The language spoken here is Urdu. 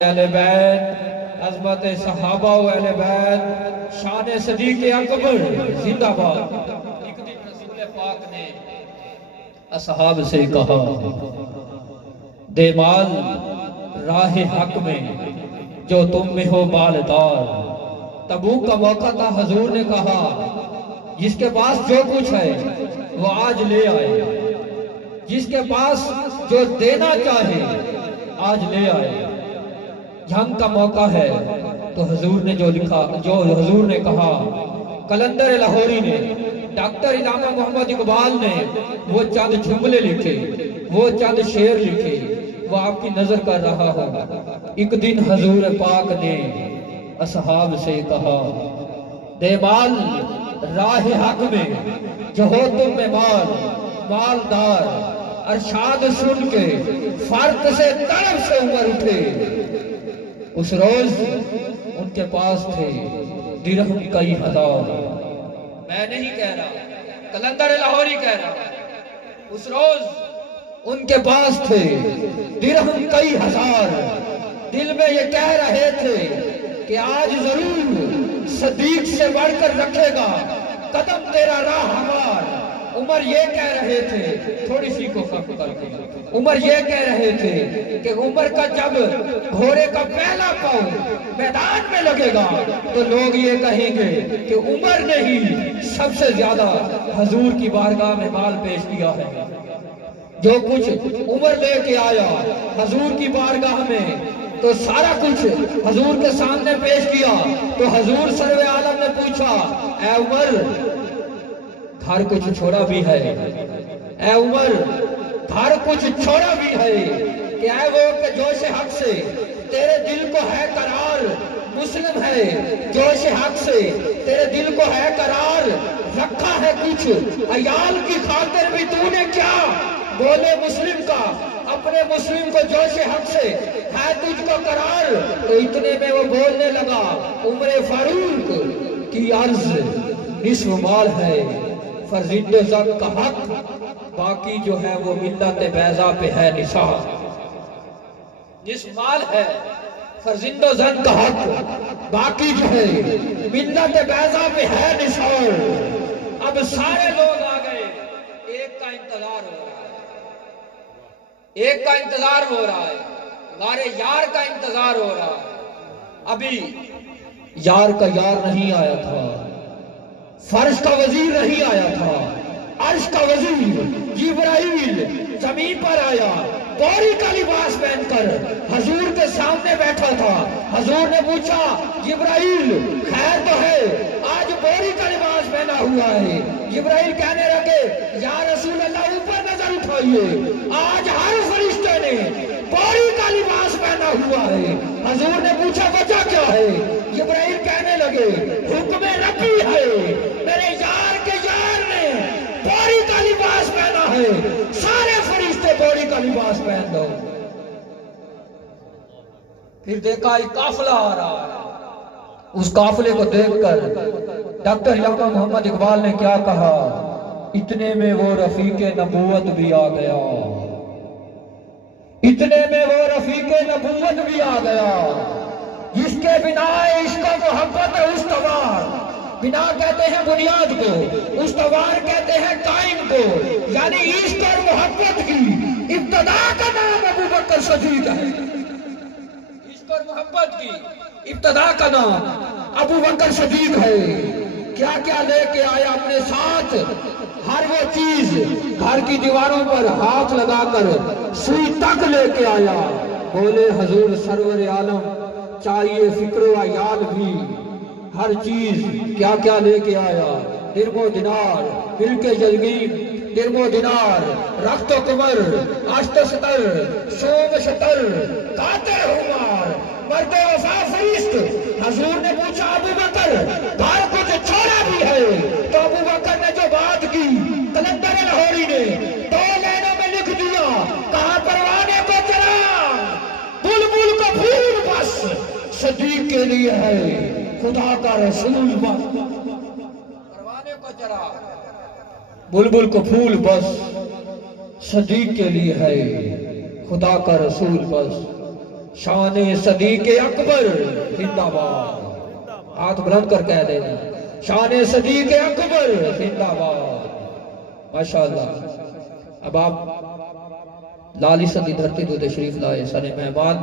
اہل بیت، عظمت صحابہ و اہل بیت، شان صدیق اکبر زندہ باد۔ ایک دن رسول پاک نے اصحاب سے کہا، دے مال راہ حق میں جو تم میں ہو مالدار۔ تبوک کا موقع تھا، حضور نے کہا جس کے پاس جو کچھ ہے وہ آج لے آئے، جس کے پاس جو دینا چاہے آج لے آئے۔ جنگ کا موقع ہے تو حضور نے جو لکھا، جو حضور نے کہا، قلندر لاہوری نے، ڈاکٹر علامہ محمد اقبال نے وہ چند جملے لکھے، وہ چند شعر لکھے، وہ آپ کی نظر کر رہا ہو۔ ایک دن حضور پاک نے اصحاب سے کہا، دے مال راہ حق میں جو ہو تم میں مالدار۔ ارشاد سن کے فرق سے طرف سے عمر اٹھے۔ اس روز ان کے پاس تھے درہم کئی ہزار۔ میں نہیں کہہ رہا، قلندر لاہوری کہہ رہا۔ اس روز ان کے پاس تھے درہم کئی ہزار۔ دل میں یہ کہہ رہے تھے کہ آج ضرور صدیق سے بڑھ کر رکھے گا قدم تیرا راہ ہمار۔ عمر یہ کہہ رہے تھے، تھوڑی سی کو کم کر کے، عمر یہ کہہ رہے تھے کہ عمر کا جب گھوڑے کا پہلا پاؤں میدان میں لگے گا تو لوگ یہ کہیں گے کہ عمر نے ہی سب سے زیادہ حضور کی بارگاہ میں مال پیش کیا ہے۔ جو کچھ عمر لے کے آیا حضور کی بارگاہ میں تو سارا کچھ حضور کے سامنے پیش کیا تو حضور سرور عالم نے پوچھا، اے عمر گھر کچھ چھوڑا بھی ہے؟ اے عمر گھر کچھ چھوڑا بھی ہے؟ کہ اے وہ کہ جوش حق سے تیرے دل کو ہے قرار، مسلم ہے جوش حق سے تیرے دل کو ہے قرار، رکھا ہے کچھ عیال کی خاطر بھی تو نے کیا؟ بولے مسلم کا اپنے مسلم کو جوش حق سے ہے تجھ کو قرار۔ تو اتنے میں وہ بولنے لگا، عمر فاروق کی عرض نصف مال ہے فرزند زن کا حق، باقی جو ہے وہ ملت بیضا پہ ہے نثار۔ نصف مال ہے فرزند زن کا حق، باقی جو ہے ملت بیضا پہ ہے نثار۔ اب سارے لوگ آ گئے، ایک کا انتظار ہو رہا ہے، ایک کا انتظار ہو رہا ہے، غار یار کا انتظار ہو رہا ہے۔ ابھی یار کا یار نہیں آیا تھا، فرش کا وزیر نہیں آیا تھا، عرش کا وزیر جبرائیل زمین پر آیا، بوری کا لباس پہن کر حضور کے سامنے بیٹھا تھا۔ حضور نے پوچھا، جبرائیل خیر تو ہے؟ آج بوری کا لباس پہنا ہوا ہے۔ جبرائیل کہنے لگے، یا رسول اللہ اوپر نظر اٹھائیے، آج ہر فرشتے نے بوری کا لباس پہنا ہوا ہے۔ حضور نے پوچھا وجہ کیا ہے؟ جبرائیل کہنے لگے، حکم ربی ہے، میرے یار کے یار نے بوری کا لباس پہنا ہے، سارے فرشتے بوری کا لباس پہن دو۔ پھر دیکھا ایک قافلہ آ رہا ہے، اس قافلے کو دیکھ کر ڈاکٹر علامہ محمد اقبال نے کیا کہا، اتنے میں وہ رفیق نبوت بھی آ گیا، اتنے میں وہ رفیق نبوت بھی آ گیا، جس کے بنا عشق و محبت استوار۔ بنا کہتے ہیں بنیاد کو، استوار کہتے ہیں قائم کو، یعنی عشق اور محبت کی ابتدا کا نام ابو بکر صدیق ہے۔ عشق اور محبت کی ابتدا کا نام ابو بکر صدیق ہے۔ کیا کیا لے کے آیا اپنے ساتھ؟ ہر وہ چیز گھر کی دیواروں پر ہاتھ لگا کر سوئی تک لے کے آیا۔ بولے حضور سرور عالم چاہیے فکر و عیال بھی، ہر چیز کیا کیا لے کے آیا؟ درم و دینار، ملک جلگیم، درم و دینار، رخت و کمر، آشت ستر، سوم شتر، قاتل ہمار، مرد وفا فرشت۔ حضور نے پوچھا ابو بکر گھر کچھ چھوڑا بھی ہے؟ تو ابو بکر نے جو بات کی قلندر لاہوری نے دو لینوں میں لکھ دیا، کہا پروانے کو چلا بلبل کو پھول بس صدیق کے لیے ہے خدا کا رسول بس۔ پروانے کو چلا بلبل کو پھول بس صدیق کے لیے ہے خدا کا رسول بس۔ شان صدیق اکبر زندہ باد. ہاتھ بلند کر کہہ دینا شان صدیق اکبر زندہ باد. ماشاءاللہ. اب آپ لالی صدی دھرتی تو تشریف لائے سن مہمان